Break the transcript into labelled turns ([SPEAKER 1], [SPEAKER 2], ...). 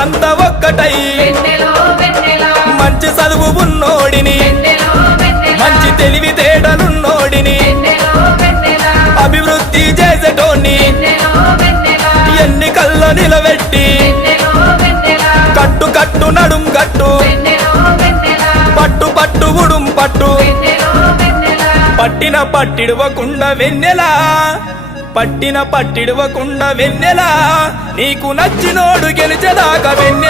[SPEAKER 1] అంత ఒక్కటై.
[SPEAKER 2] మంచి చదువు ఉన్నోడిని.
[SPEAKER 1] మంచి తెలివితేటలున్నోడిని అభివృద్ధి చేసేటోని ఎన్నికల్లో నిలబెట్టి. కట్టు కట్టు నడుం కట్టు. పట్టు పట్టు ఉడుం పట్టు. పట్టిన పట్టిడవకుండ వెన్నెలా? పట్టిన పట్టిడవకుండ వెన్నెలా? నీకు నచ్చినోడు గెలిచేదాకా వెన్నె